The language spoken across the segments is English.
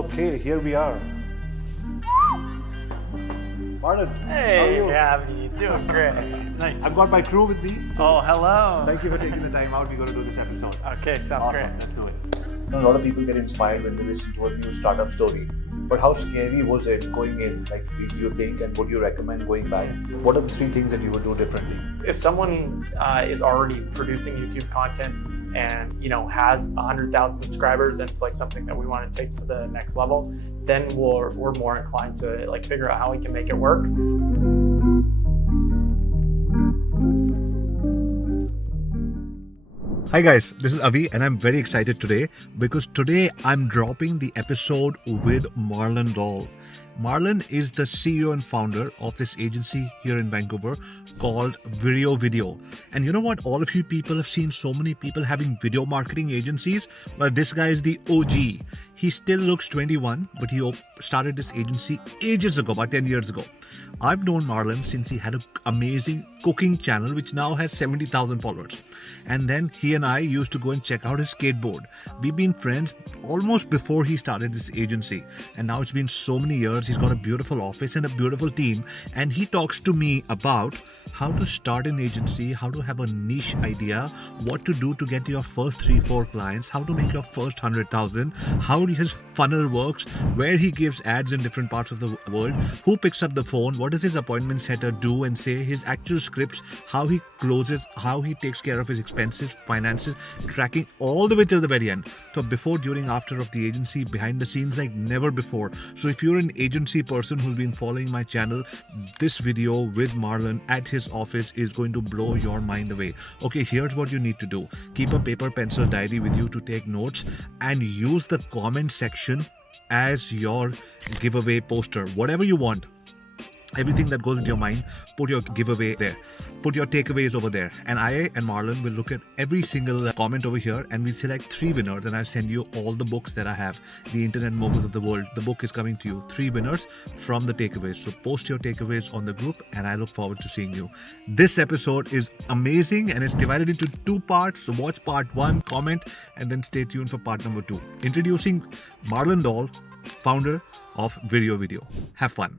Okay, here we are. Marlon, Hey, how are you? Abby, doing great. Nice. I've got my crew with me. Oh, hello. Thank you for taking the time out. We're going to do this episode. Okay, sounds Awesome. great. Let's do it. A lot of people get inspired when they listen to a new startup story. But how scary was it going in? Like, do you think and would you recommend going back? What are the 3 things that you would do differently? If someone is already producing YouTube content and has 100,000 subscribers and it's like something that we want to take to the next level, then we're more inclined to like figure out how we can make it work. Hi guys, this is Avi and I'm very excited today because today I'm dropping the episode with Marlon Doll. Marlon is the CEO and founder of this agency here in Vancouver called Vireo. And you know what? All of you people have seen so many people having video marketing agencies. Well, this guy is the OG. He still looks 21, but he started this agency ages ago, about 10 years ago. I've known Marlon since he had an amazing cooking channel, which now has 70,000 followers. And then he and I used to go and check out his skateboard. We've been friends almost before he started this agency. And now it's been so many years. He's got a beautiful office and a beautiful team. And he talks to me about how to start an agency, how to have a niche idea, what to do to get your first 3-4 clients, how to make your first 100,000, how his funnel works, where he gives ads in different parts of the world, who picks up the phone, what does his appointment setter do and say, his actual scripts, how he closes, how he takes care of his expenses, finances, tracking all the way till the very end. So before, during, after of the agency, behind the scenes like never before. So if you're an agency person who's been following my channel, this video with Marlon at his office is going to blow your mind away. Okay, here's what you need to do. Keep a paper, pencil, diary with you to take notes and use the comment section as your giveaway poster. Whatever you want. Everything that goes into your mind, put your giveaway there. Put your takeaways over there. And I and Marlon will look at every single comment over here and we'll select 3 winners and I'll send you all the books that I have. The Internet Moguls of the World. The book is coming to you. 3 winners from the takeaways. So post your takeaways on the group and I look forward to seeing you. This episode is amazing and it's divided into 2 parts. So watch part 1, comment, and then stay tuned for part number 2. Introducing Marlon Doll, founder of Vireo. Have fun.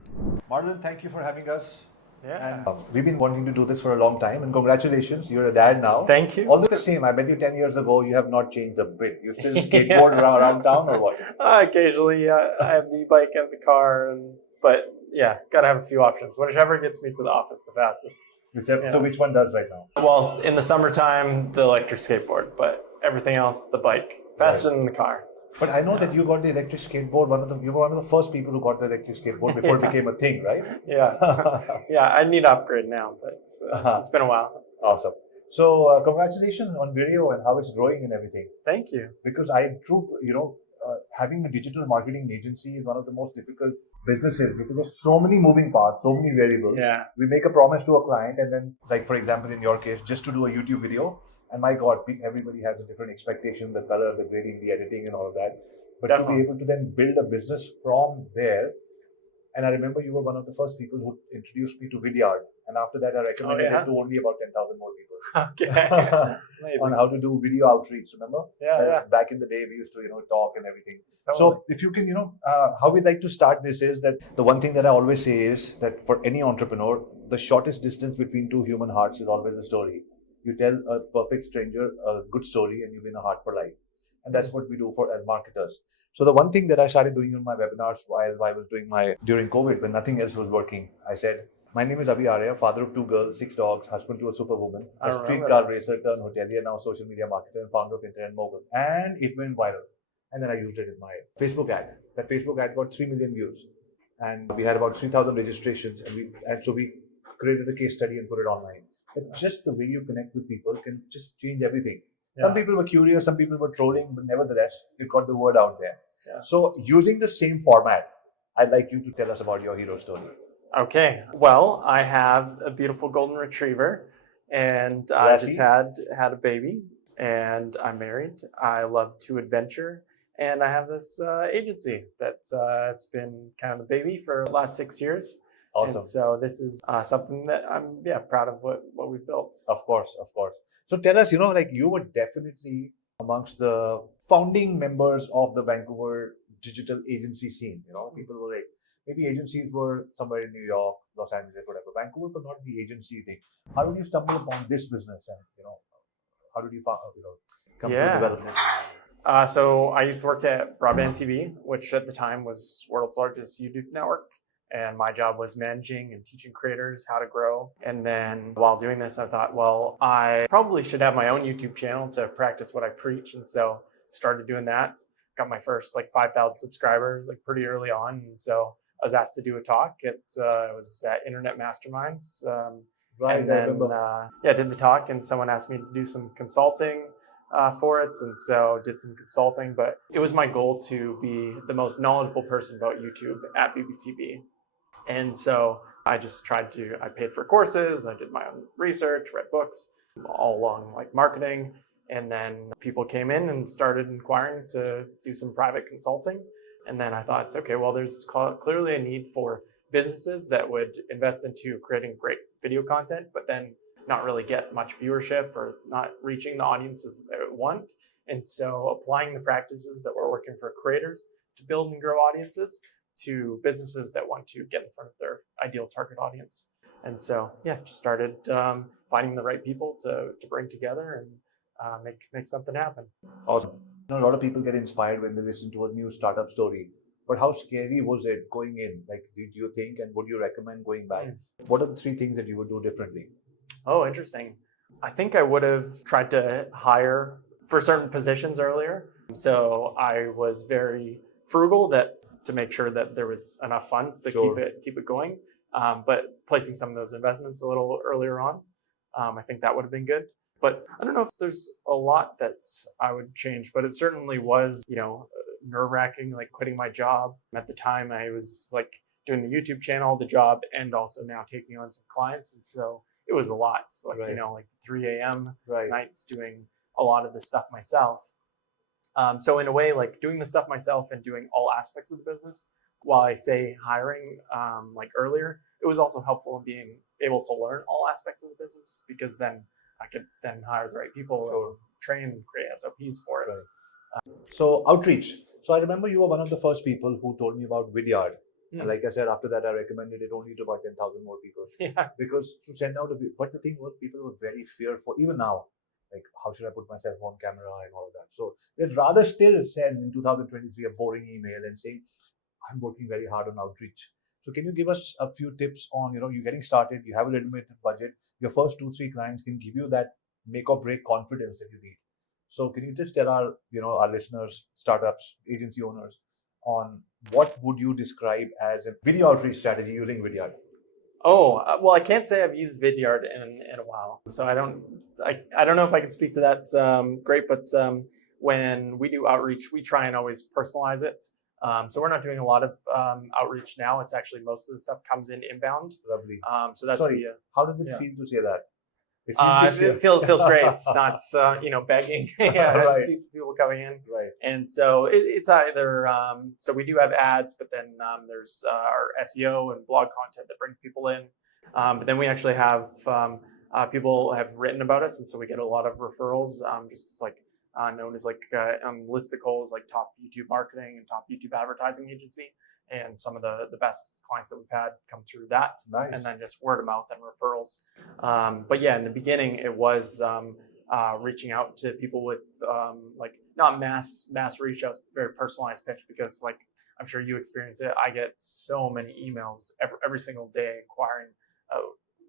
Marlon, thank you for having us. Yeah. And we've been wanting to do this for a long time and congratulations, you're a dad now. Thank you. Although the same, I met you 10 years ago, you have not changed a bit. You still skateboard around town or what? Occasionally, I have the bike and the car, but yeah, gotta have a few options. Whichever gets me to the office the fastest. So which one does right now? Well, in the summertime, the electric skateboard, but everything else, the bike. Faster than the car. But I know that you got the electric skateboard. You were one of the first people who got the electric skateboard before it became a thing, right? Yeah. Yeah, I need to upgrade now, but it's been a while. Awesome. So congratulations on Vireo and how it's growing and everything. Thank you. Because having a digital marketing agency is one of the most difficult businesses because there's so many moving parts, so many variables. Yeah. We make a promise to a client and then, like for example, in your case, just to do a YouTube video. And my God, everybody has a different expectation, the color, the grading, the editing and all of that. But Definitely. to be able to then build a business from there. And I remember you were one of the first people who introduced me to Vidyard. And after that, I recommended it to only about 10,000 more people. Okay. Amazing. On how to do video outreach, remember? Yeah. Back in the day, we used to, talk and everything. Totally. So if you can, how we'd like to start this is that the one thing that I always say is that for any entrepreneur, the shortest distance between 2 human hearts is always a story. You tell a perfect stranger a good story and you win a heart for life. And that's what we do for as marketers. So the one thing that I started doing in my webinars while I was doing during COVID, when nothing else was working, I said, my name is Arya, father of 2 girls, 6 dogs, husband to a superwoman, a streetcar racer turned hotelier, now social media marketer and founder of Internet Moguls. And it went viral. And then I used it in my Facebook ad. That Facebook ad got 3 million views. And we had about 3,000 registrations. And so we created a case study and put it online. That just the way you connect with people can just change everything. Yeah. Some people were curious, some people were trolling, but nevertheless, it got the word out there. Yeah. So using the same format, I'd like you to tell us about your hero story. Okay. Well, I have a beautiful golden retriever and I just had a baby and I'm married. I love to adventure and I have this agency that's it's been kind of the baby for the last 6 years. Awesome. And so this is something that I'm proud of what we've built. Of course. So tell us, you were definitely amongst the founding members of the Vancouver digital agency scene. People were like, maybe agencies were somewhere in New York, Los Angeles, whatever, Vancouver, but not the agency thing. How did you stumble upon this business, and how did you come to develop this? So I used to work at Broadband TV, which at the time was world's largest YouTube network. And my job was managing and teaching creators how to grow. And then while doing this, I thought, well, I probably should have my own YouTube channel to practice what I preach. And so started doing that. Got my first 5,000 subscribers pretty early on. And so I was asked to do a talk. It was at Internet Masterminds. Right, and then did the talk, and someone asked me to do some consulting for it, and so did some consulting. But it was my goal to be the most knowledgeable person about YouTube at BBTV. And so I just I paid for courses, I did my own research, read books, all along marketing. And then people came in and started inquiring to do some private consulting. And then I thought, okay, well, there's clearly a need for businesses that would invest into creating great video content, but then not really get much viewership or not reaching the audiences that they want. And so applying the practices that were working for creators to build and grow audiences to businesses that want to get in front of their ideal target audience. And so, just started finding the right people to bring together and make something happen. Awesome. A lot of people get inspired when they listen to a new startup story. But how scary was it going in? Did you think, and would you recommend going back? What are the 3 things that you would do differently? Oh, interesting. I think I would have tried to hire for certain positions earlier. So I was very frugal to make sure that there was enough funds to keep it going. But placing some of those investments a little earlier on, I think that would have been good. But I don't know if there's a lot that I would change, but it certainly was, nerve-wracking, quitting my job. At the time, I was doing the YouTube channel, the job, and also now taking on some clients. And so it was a lot. It's 3 a.m. nights doing a lot of this stuff myself. So in a way, doing the stuff myself and doing all aspects of the business, while I say hiring earlier, it was also helpful in being able to learn all aspects of the business, because then I could then hire the right people and train and create SOPs for it. Right. So outreach. So I remember you were one of the first people who told me about Vidyard. And like I said, after that, I recommended it only to about 10,000 more people. Yeah. Because to send out but the thing was, people were very fearful, even now. How should I put myself on camera and all of that? So they'd rather still send in 2023 a boring email and saying, I'm working very hard on outreach. So can you give us a few tips on, you're getting started, you have a limited budget, your first 2-3 clients can give you that make or break confidence that you need. So can you just tell our listeners, startups, agency owners, on what would you describe as a video outreach strategy using Vidyard? Oh, well, I can't say I've used Vidyard in a while, so I don't know if I can speak to that great. But when we do outreach, we try and always personalize it. So we're not doing a lot of outreach now. It's actually most of the stuff comes in inbound. Lovely. So that's how does it feel to say that? It feels great. It's not begging. Right. People coming in. Right. And so it's either so we do have ads, but then there's our SEO and blog content that brings people in. But then we actually have people have written about us, and so we get a lot of referrals. Just known as listicles, top YouTube marketing and top YouTube advertising agency. And some of the best clients that we've had come through that. Nice. And then just word of mouth and referrals. But in the beginning, it was reaching out to people with not mass reach out, very personalized pitch, because I'm sure you experience it. I get so many emails every single day inquiring,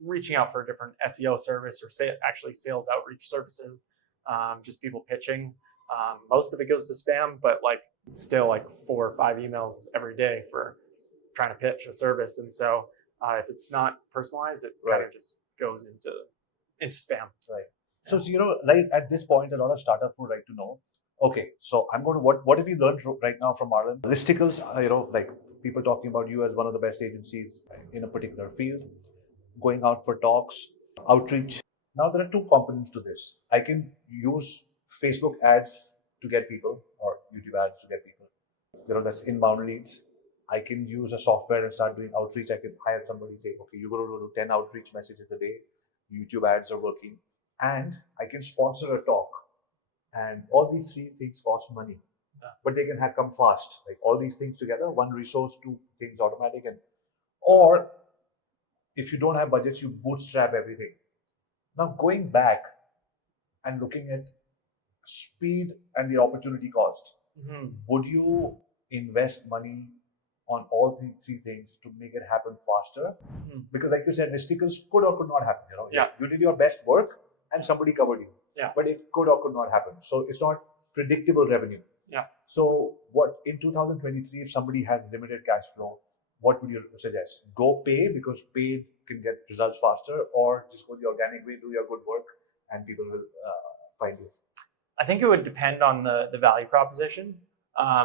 reaching out for a different SEO service or actually sales outreach services, just people pitching. Most of it goes to spam, but still 4 or 5 emails every day for trying to pitch a service. And so if it's not personalized, it kind of just goes into spam. Right. So at this point, a lot of startups would like to know, okay, so I'm going to, what have you learned right now from Marlon? Listicles, people talking about you as one of the best agencies in a particular field, going out for talks, outreach. Now there are 2 components to this. I can use Facebook ads to get people, or YouTube ads to get people. That's inbound leads. I can use a software and start doing outreach. I can hire somebody, say, okay, you're going to do 10 outreach messages a day. YouTube ads are working. And I can sponsor a talk. And all these 3 things cost money. but they can have come fast. Like all these things together, one resource, two things automatic, and or if you don't have budgets, you bootstrap everything. Now going back and looking at speed and the opportunity cost, would you invest money on all three things to make it happen faster? Because like you said, mysticals could or could not happen. You did your best work and somebody covered you. But it could or could not happen. So it's not predictable revenue. So what in 2023, if somebody has limited cash flow, what would you suggest? Go pay because paid can get results faster, or just go the organic way, do your good work, and people will find you. I think it would depend on the value proposition.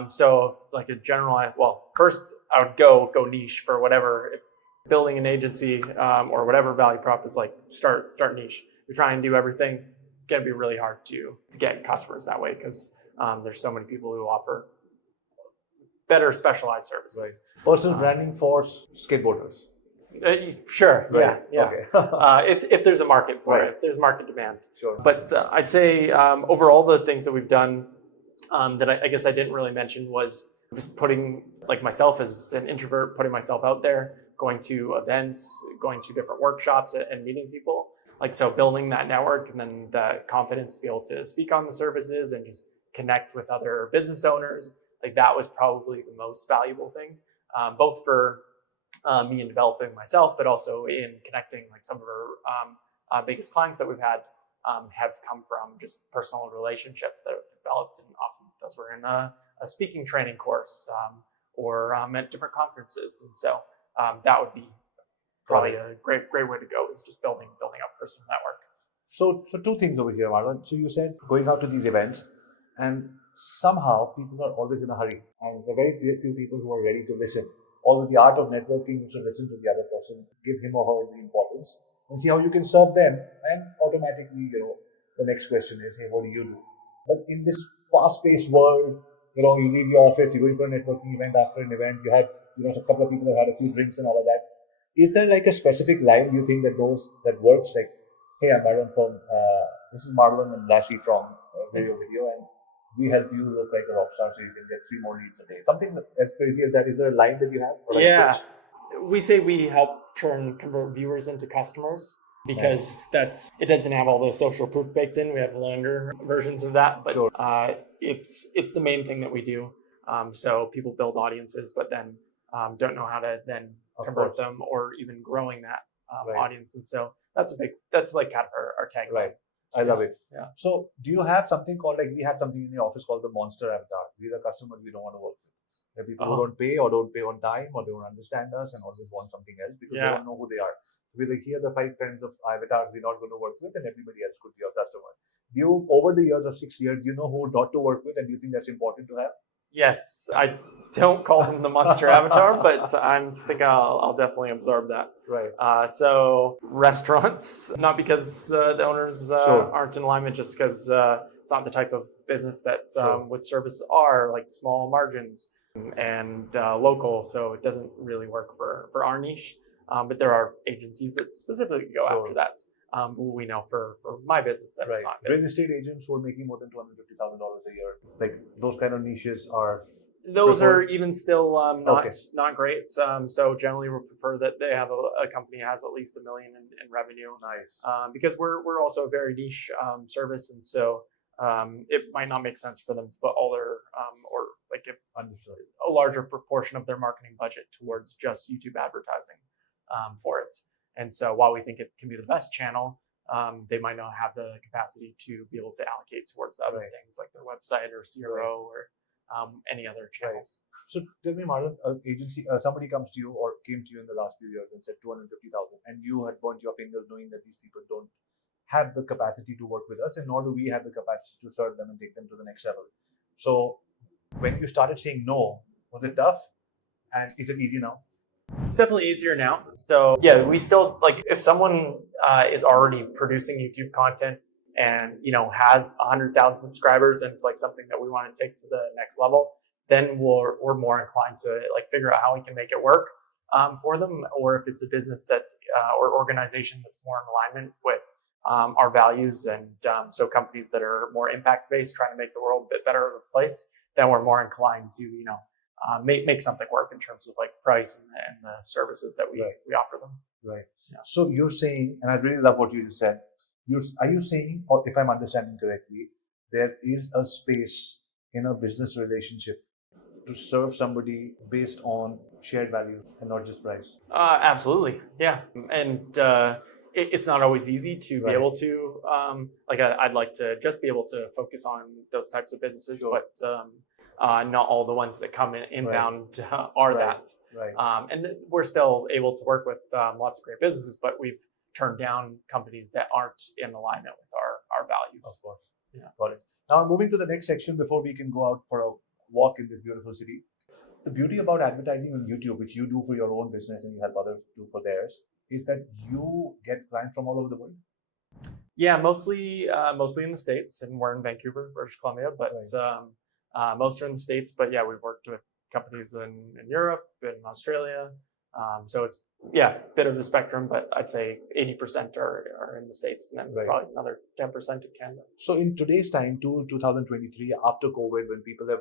So if like a general, first I would go niche for whatever. If building an agency or whatever value prop is like, start niche. If you're trying to do everything, it's going to be really hard to get customers that way because there's so many people who offer better specialized services. Right. Personal branding for skateboarders. Sure. Right. Yeah. Okay. If there's a market for right. it, if there's market demand. Sure. But I'd say overall the things that we've done that I guess I didn't really mention was just putting like myself as an introvert, putting myself out there, going to events, going to different workshops and meeting people. Like so building that network and then the confidence to be able to speak on the services and just connect with other business owners. Like that was probably the most valuable thing, both for me in developing myself, but also in connecting like some of our biggest clients that we've had have come from just personal relationships that have developed, and often those were in a speaking training course or at different conferences, and so that would be probably a great way to go, is just building up personal network. So two things over here, Marlon. So you said going out to these events, and somehow people are always in a hurry, and there are very few people who are ready to listen. Although the art of networking is to listen to the other person, give him or her the importance, and see how you can serve them. And automatically, the next question is, hey, what do you do? But in this fast-paced world, you leave your office, you go for a networking event after an event, you have, a couple of people have had a few drinks and all of that. Is there like a specific line you think that works? Like, hey, I'm Marlon from, this is Marlon and Lassie from Vireo, and we help you look like a rock star so you can get 3 more leads a day. Something as crazy as that. Is there a line that you have? Yeah. We say we help convert viewers into customers because it doesn't have all the social proof baked in. We have longer versions of that, but sure. It's the main thing that we do. So people build audiences, but then don't know how to then convert them or even growing that audience. And so that's like kind of our tagline. Right. I love it. Yeah. So do you have something called, like we have something in the office called the monster avatar? These are customers we don't want to work with. They're people who don't pay or don't pay on time or they don't understand us and always want something else because they don't know who they are. We're like, here are the 5 kinds of avatars we're not going to work with, and everybody else could be your customer. Over the years of 6 years, do you know who not to work with, and do you think that's important to have? Yes, I don't call him the monster avatar, but I think I'll definitely absorb that. Right. So restaurants, not because the owners aren't in alignment, just because it's not the type of business that would service are, like small margins and local. So it doesn't really work for our niche. But there are agencies that specifically go after that. We know for my business that's not fit. Real estate agents who are making more than $250,000 a year, like those kind of niches are. Those are even still not great. So generally we prefer that they have a company has at least $1 million in revenue. Nice. Because we're also a very niche service, and so it might not make sense for them to put all their or like if a larger proportion of their marketing budget towards just YouTube advertising for it. And so while we think it can be the best channel, they might not have the capacity to be able to allocate towards the other things like their website or CRO or any other channels. So tell me, Marlon, agency, somebody comes to you or came to you in the last few years and said 250,000, and you had burnt your fingers knowing that these people don't have the capacity to work with us, and nor do we have the capacity to serve them and take them to the next level. So when you started saying no, was it tough? And is it easy now? It's definitely easier now. So yeah, we still like if someone is already producing YouTube content and has 100,000 subscribers and it's like something that we want to take to the next level, then we're more inclined to like figure out how we can make it work for them, or if it's a business that or organization that's more in alignment with our values, and so companies that are more impact based, trying to make the world a bit better of a place, then we're more inclined to, make something work in terms of like price and the services that we offer them. Right. Yeah. So you're saying, and I really love what you just said. Are you saying, or if I'm understanding correctly, there is a space in a business relationship to serve somebody based on shared value and not just price? Absolutely, yeah. And it's not always easy to be able to, I'd like to just be able to focus on those types of businesses, but not all the ones that come in inbound are that. Right. And we're still able to work with lots of great businesses, but we've turned down companies that aren't in alignment with our values. Of course. Yeah. Got it. Now, moving to the next section before we can go out for a walk in this beautiful city. The beauty about advertising on YouTube, which you do for your own business and you help others do for theirs, is that you get clients from all over the world. Yeah, mostly in the States, and we're in Vancouver, British Columbia, but most are in the States. But yeah, we've worked with companies in Europe, in Australia. So it's a bit of the spectrum, but I'd say 80% are in the States, and then probably another 10% in Canada. So in today's time, 2023, after COVID, when people have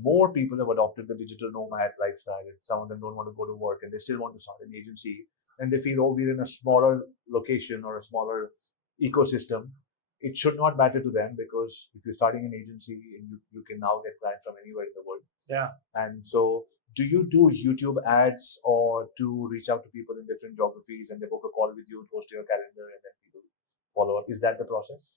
more people have adopted the digital nomad lifestyle, and some of them don't want to go to work and they still want to start an agency, and they feel, oh, we're in a smaller location or a smaller ecosystem. It should not matter to them, because if you're starting an agency, you can now get clients from anywhere in the world. Yeah. And so, do you do YouTube ads or to reach out to people in different geographies and they book a call with you, post to your calendar, and then people follow up? Is that the process?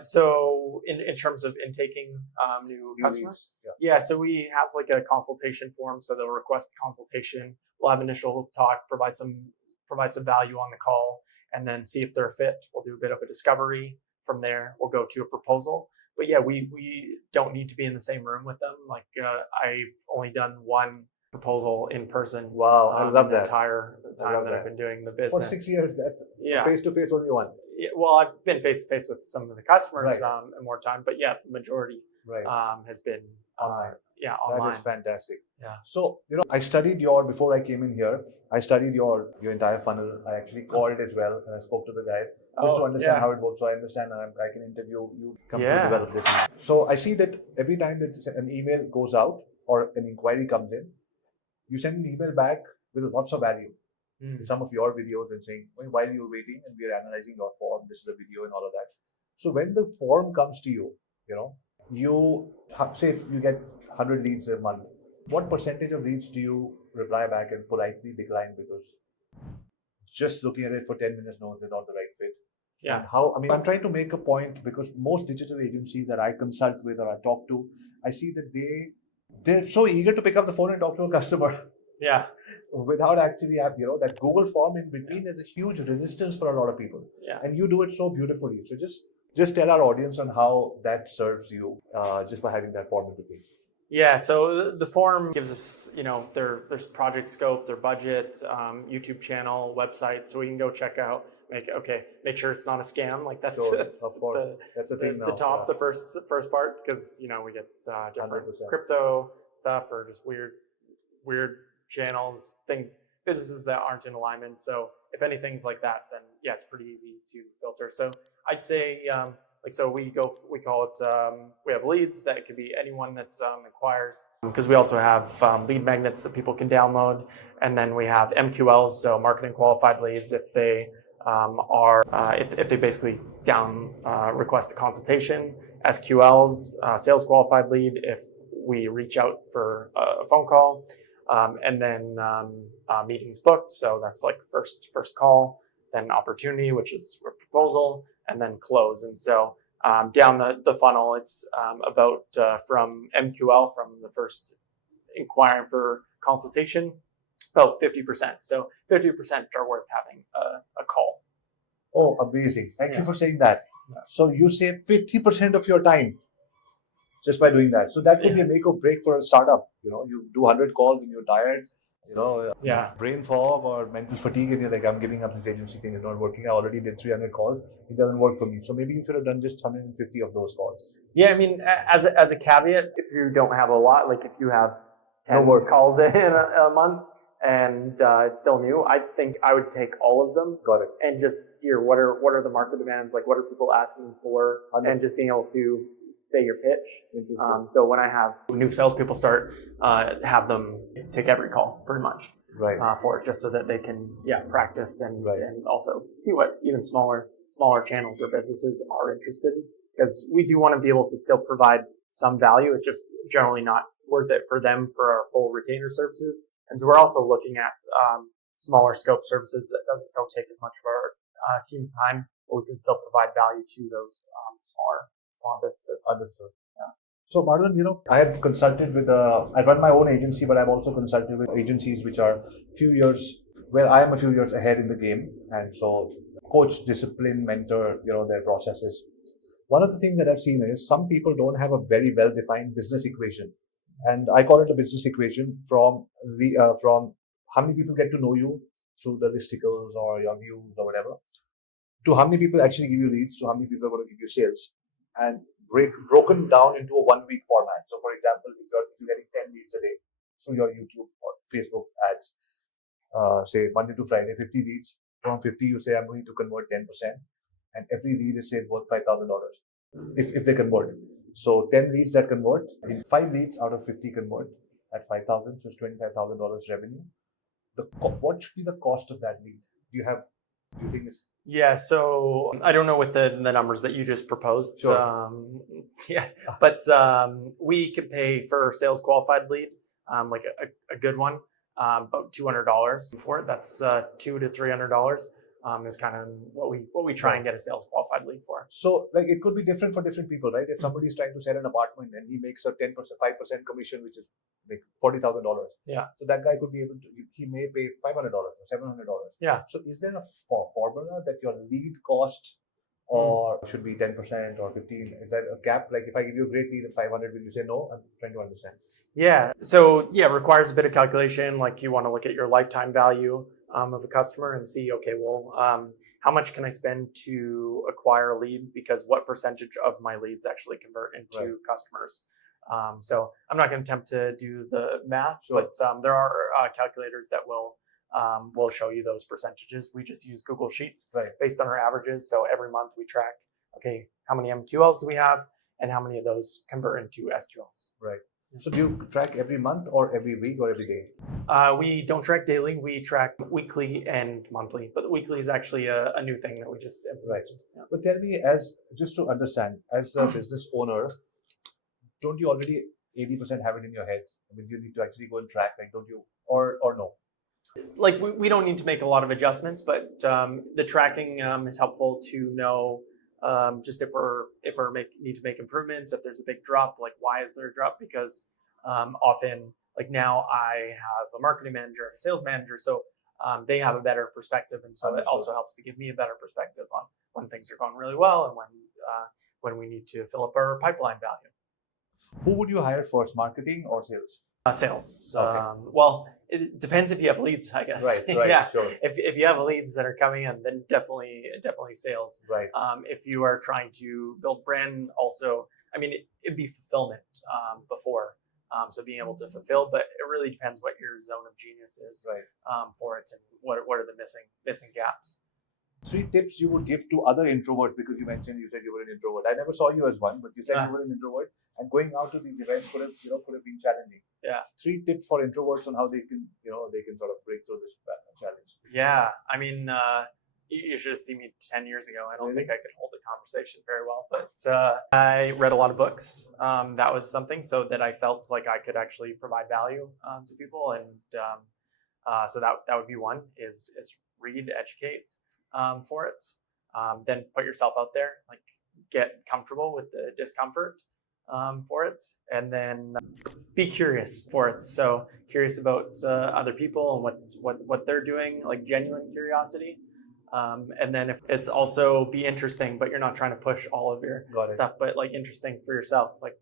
So in terms of intaking new customers, so we have like a consultation form. So they'll request a consultation. We'll have initial talk, provide some value on the call, and then see if they're a fit. We'll do a bit of a discovery. From there, we'll go to a proposal. But yeah, we don't need to be in the same room with them. Like I've only done one proposal in person. Wow, I love the that. entire time that I've been doing the business. For 6 years, that's face to face only one. Yeah, well, I've been face to face with some of the customers more time, but yeah, the majority has been online. Online. That is fantastic. Yeah. So I studied before I came in here, I studied your entire funnel. I actually called it as well, and I spoke to the guys just to understand how it works. So I understand, and I can interview you, come to develop this. So I see that every time that an email goes out or an inquiry comes in, you send an email back with lots of value. Some of your videos and saying, while you're waiting and we're analyzing your form, this is a video and all of that. So when the form comes to you, you say if you get 100 leads a month, what percentage of leads do you reply back and politely decline because just looking at it for 10 minutes knows they're not the right fit? Yeah. I'm trying to make a point, because most digital agencies that I consult with or I talk to, I see that they're so eager to pick up the phone and talk to a customer. Yeah. Without actually have, that Google form in between. There's a huge resistance for a lot of people. Yeah. And you do it so beautifully. So just tell our audience on how that serves you, just by having that form in between. Yeah, so the form gives us, there's project scope, their budget, YouTube channel, website, so we can go check out, make sure it's not a scam. Like that's of course. That's the thing now. The top, the first part, because we get different 100%. crypto stuff or just weird channels, businesses that aren't in alignment. So if anything's like that, then yeah, it's pretty easy to filter. So I'd say we call it, we have leads that could be anyone that inquires, because we also have lead magnets that people can download. And then we have MQLs, so marketing qualified leads, if they if they basically request a consultation. SQLs, sales qualified lead, if we reach out for a phone call. And then meetings booked, so that's like first call, then opportunity, which is a proposal, and then close. And so down the funnel, it's about from MQL, from the first inquiring for consultation, about 50%. So 50% are worth having a call. Oh, amazing. Thank you for saying that. Yeah. So you save 50% of your time just by doing that. So that could be a make or break for a startup. You do 100 calls and you're tired, brain fog or mental fatigue, and you're like, I'm giving up this agency thing, it's not working. I already did 300 calls. It doesn't work for me. So maybe you should have done just 150 of those calls. Yeah, I mean, as a caveat, if you don't have a lot, like if you have 10 calls in a month and it's still new, I think I would take all of them. Got it. And just hear what are the market demands, like what are people asking for, and just being able to say your pitch. So when I have new salespeople start, have them take every call pretty much Right. For it, just so that they can practice and Right. and also see what even smaller channels or businesses are interested in, because we do want to be able to still provide some value. It's just generally not worth it for them for our full retainer services, and so we're also looking at smaller scope services that don't take as much of our team's time, but we can still provide value to those smaller businesses. Understood. So, Marlon, I have consulted with, I run my own agency, but I've also consulted with agencies which are where I am a few years ahead in the game. And so, coach, discipline, mentor, their processes. One of the things that I've seen is some people don't have a very well-defined business equation. And I call it a business equation from how many people get to know you through the listicles or your views or whatever, to how many people actually give you leads, to how many people are going to give you sales, and broken down into a 1 week format. So, for example, if you're getting 10 leads a day through your YouTube or Facebook ads, say Monday to Friday, 50 leads. From 50, you say I'm going to convert 10%, and every lead is say worth $5,000 if they convert. So 10 leads that convert, in 5 leads out of 50 convert at 5,000, so it's $25,000 revenue. What should be the cost of that lead? Do you think it's... Yeah, so I don't know what the numbers that you just proposed. Sure. But we can pay for a sales qualified lead, like a good one, about $200 for it. That's $200 to $300 is kind of what we try and get a sales qualified lead for. So, like, it could be different for different people, right? If somebody's trying to sell an apartment and he makes a 10%, 5% commission, which is like $40,000. Yeah. So that guy could be able to, he may pay $500 or $700. Yeah. So is there a formula that your lead cost or should be 10% or 15? Is that a cap? Like, if I give you a great lead at 500, will you say no? I'm trying to understand. Yeah. So it requires a bit of calculation. Like, you want to look at your lifetime value of a customer and see, okay, well, how much can I spend to acquire a lead? Because what percentage of my leads actually convert into customers? So I'm not going to attempt to do the math, but there are calculators that will show you those percentages. We just use Google Sheets based on our averages. So every month we track, okay, how many MQLs do we have and how many of those convert into SQLs? Right. So do you track every month or every week or every day? We don't track daily. We track weekly and monthly. But the weekly is actually a new thing that we just implemented. Yeah. But tell me, just to understand, as a business owner, don't you already 80% have it in your head? I mean, you need to actually go and track, like, don't you? Or no? Like, we don't need to make a lot of adjustments, but the tracking is helpful to know just if we need to make improvements, if there's a big drop, like why is there a drop? Because often, like now I have a marketing manager and a sales manager, so they have a better perspective, and so it also helps to give me a better perspective on when things are going really well and when we need to fill up our pipeline value. Who would you hire first, marketing or sales? Sales. Okay. Well, it depends if you have leads, I guess. Right. Yeah. Sure. If you have leads that are coming in, then definitely sales. Right. If you are trying to build brand, also, I mean, it'd be fulfillment before. So being able to fulfill, but it really depends what your zone of genius is for it, and what are the missing gaps. 3 tips you would give to other introverts, because you said you were an introvert. I never saw you as one, but you said you were an introvert, and going out to these events could have been challenging. Yeah. 3 tips for introverts on how they can sort of break through this challenge. Yeah, I mean, you should have seen me 10 years ago. I don't think I could hold a conversation very well, but I read a lot of books. That was something, so that I felt like I could actually provide value to people, and so that would be one: is read, educate. For it. Then put yourself out there, like get comfortable with the discomfort for it, and then be curious for it. So curious about other people and what they're doing, like genuine curiosity. And then if it's also be interesting, but you're not trying to push all of your stuff, but like interesting for yourself. Like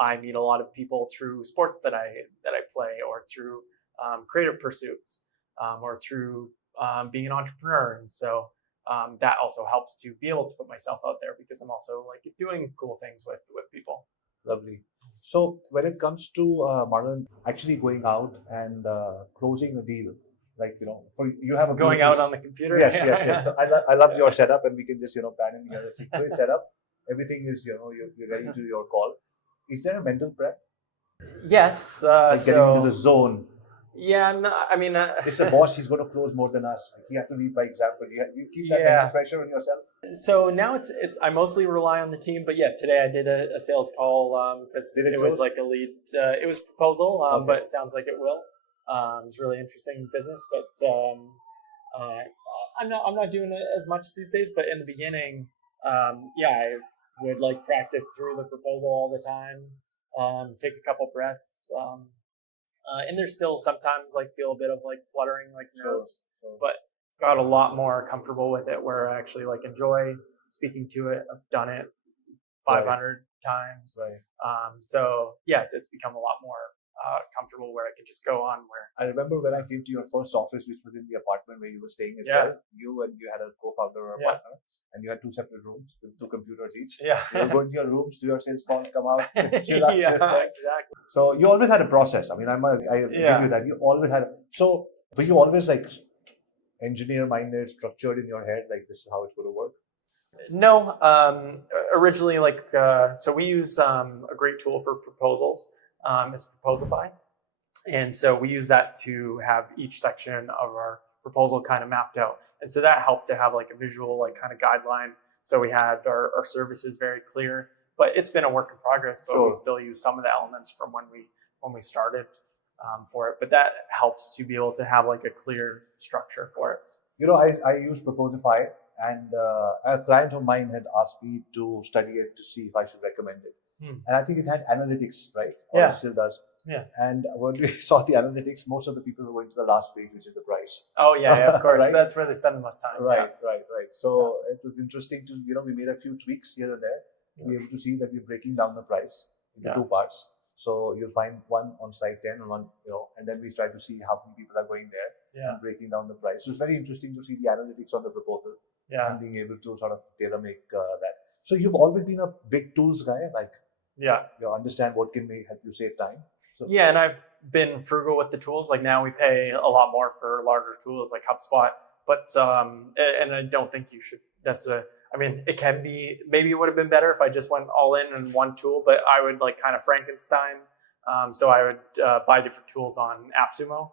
I meet a lot of people through sports that I play, or through creative pursuits, or through being an entrepreneur, and so that also helps to be able to put myself out there, because I'm also like doing cool things with people. Lovely. So when it comes to Marlon actually going out and closing a deal, like you have a going out on the computer. Yes. So I love your setup, and we can just pan in together. It's a great setup. everything is, you're ready to your call. Is there a mental prep? Yes. Like getting into the zone. Yeah, no, I mean, It's a boss, he's going to close more than us. He has to lead by example. You keep that mental pressure on yourself? So now I mostly rely on the team, but yeah, today I did a sales call because it was like a lead. It was proposal, but it sounds like it will. It's really interesting business, but I'm not doing it as much these days. But in the beginning, I would like practice through the proposal all the time, take a couple breaths. And there's still sometimes like feel a bit of like fluttering, like nerves, but got a lot more comfortable with it where I actually like enjoy speaking to it. I've done it 500 times. Right. So yeah, it's become a lot more comfortable where I can just go on where. I remember when I came to your first office, which was in the apartment where you were staying as well. You had a co-founder or a partner, and you had 2 separate rooms with 2 computers each. Yeah. So you go into your rooms, do your sales calls, come out, chill out. Exactly. So you always had a process. I mean, I give you that. You always had. So were you always like engineer-minded, structured in your head, like this is how it's going to work? No. Originally, so we use a great tool for proposals. It's Proposify. And so we use that to have each section of our proposal kind of mapped out. And so that helped to have like a visual, like kind of guideline. So we had our services very clear, but it's been a work in progress, but we still use some of the elements from when we started for it. But that helps to be able to have like a clear structure for it. I use Proposify, and a client of mine had asked me to study it to see if I should recommend it. And I think it had analytics, right? Or it still does. Yeah. And when we saw the analytics, most of the people were going to the last page, which is the price. Oh yeah, of course. Right? That's where they spend the most time. Right. So it was interesting to, we made a few tweaks here and there to be able to see that we're breaking down the price into 2 parts. So you'll find one on slide 10 and one, and then we try to see how many people are going there and breaking down the price. So it's very interesting to see the analytics on the proposal and being able to sort of tailor make that. So you've always been a big tools guy, like you understand what can help you save time. So, and I've been frugal with the tools. Like now we pay a lot more for larger tools like HubSpot, but and I don't think you should necessarily. I mean, it can be, maybe it would have been better if I just went all in one tool, but I would like kind of Frankenstein. So I would buy different tools on AppSumo.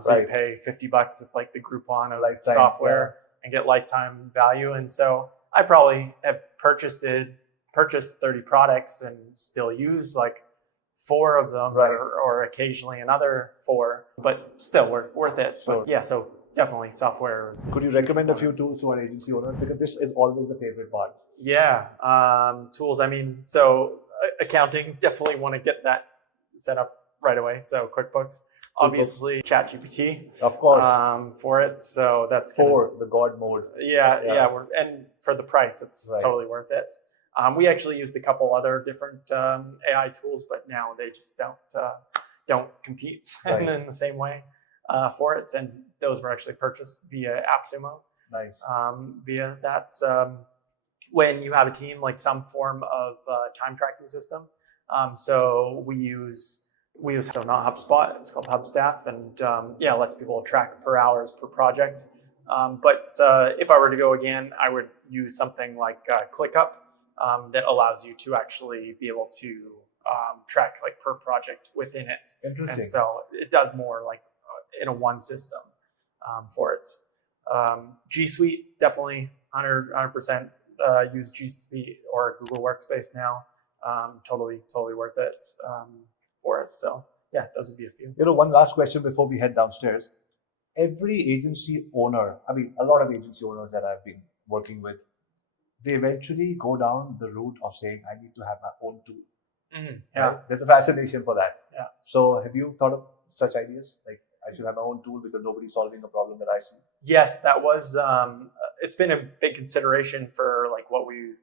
So you pay $50. It's like the Groupon of software and get lifetime value. And so I probably have purchased 30 products and still use like 4 of them or occasionally another 4, but still worth it. Sure. But so definitely software. Could you recommend a few tools to our agency owners? Because this is always the favorite part. Yeah. Tools. I mean, so accounting, definitely want to get that set up right away. So QuickBooks, obviously ChatGPT, of course, for it. So that's for the God mode. And for the price, it's totally worth it. We actually used a couple other different AI tools, but now they just don't compete in the same way for it. And those were actually purchased via AppSumo. Nice. Via that. When you have a team, like some form of time tracking system. So we use not HubSpot, it's called HubStaff, and lets people track per hours per project. But if I were to go again, I would use something like ClickUp that allows you to actually be able to track like per project within it. Interesting. And so it does more like in a one system for it. G Suite, definitely 100% use G Suite or Google Workspace now. Totally worth it for it. So yeah, those would be a few. One last question before we head downstairs. Every agency owner, I mean, a lot of agency owners that I've been working with, they eventually go down the route of saying, I need to have my own tool. Right? There's a fascination for that. Yeah. So have you thought of such ideas? Like, I should have my own tool because nobody's solving a problem that I see. Yes, that was, it's been a big consideration for like what we've,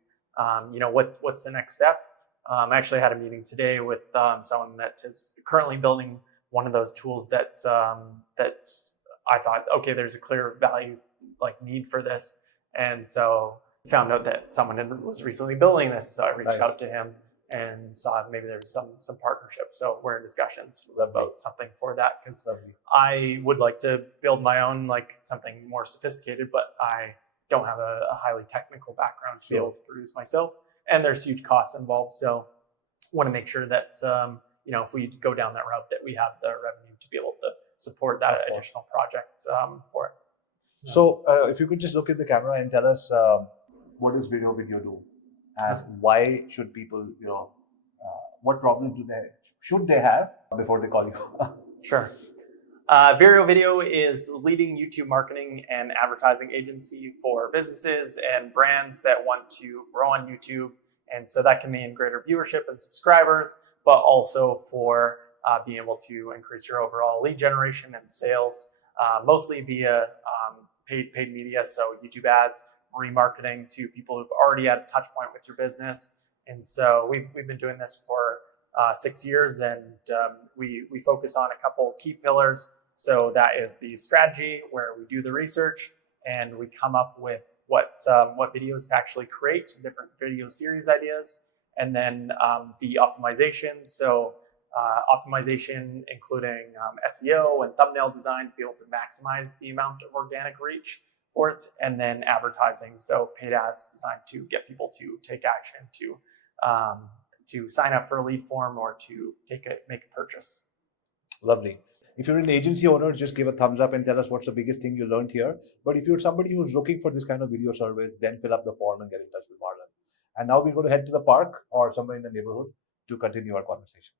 what's the next step? I actually had a meeting today with someone that is currently building one of those tools that I thought, okay, there's a clear value like need for this. And so found out that someone was recently building this. So I reached out to him and saw maybe there's some partnership. So we're in discussions about something for that because I would like to build my own, like something more sophisticated, but I don't have a highly technical background to be able to produce myself. and there's huge costs involved. So want to make sure that if we go down that route, that we have the revenue to be able to support that additional project for it. So if you could just look at the camera and tell us what does Vireo Video do, and why should people, what problems should they have before they call you? Sure. Vireo Video is the leading YouTube marketing and advertising agency for businesses and brands that want to grow on YouTube. And so that can mean greater viewership and subscribers, but also for being able to increase your overall lead generation and sales, mostly via paid media, so YouTube ads, remarketing to people who've already had a touch point with your business. And so we've been doing this for 6 years, and we focus on a couple key pillars. So that is the strategy, where we do the research and we come up with what videos to actually create, different video series ideas, and then the optimization. So optimization, including SEO and thumbnail design, to be able to maximize the amount of organic reach for it, and then advertising, so paid ads designed to get people to take action, to sign up for a lead form or to make a purchase. Lovely. If you're an agency owner, just give a thumbs up and tell us what's the biggest thing you learned here. But if you're somebody who's looking for this kind of video service, then fill up the form and get in touch with Marlon. And now we're going to head to the park or somewhere in the neighborhood to continue our conversation.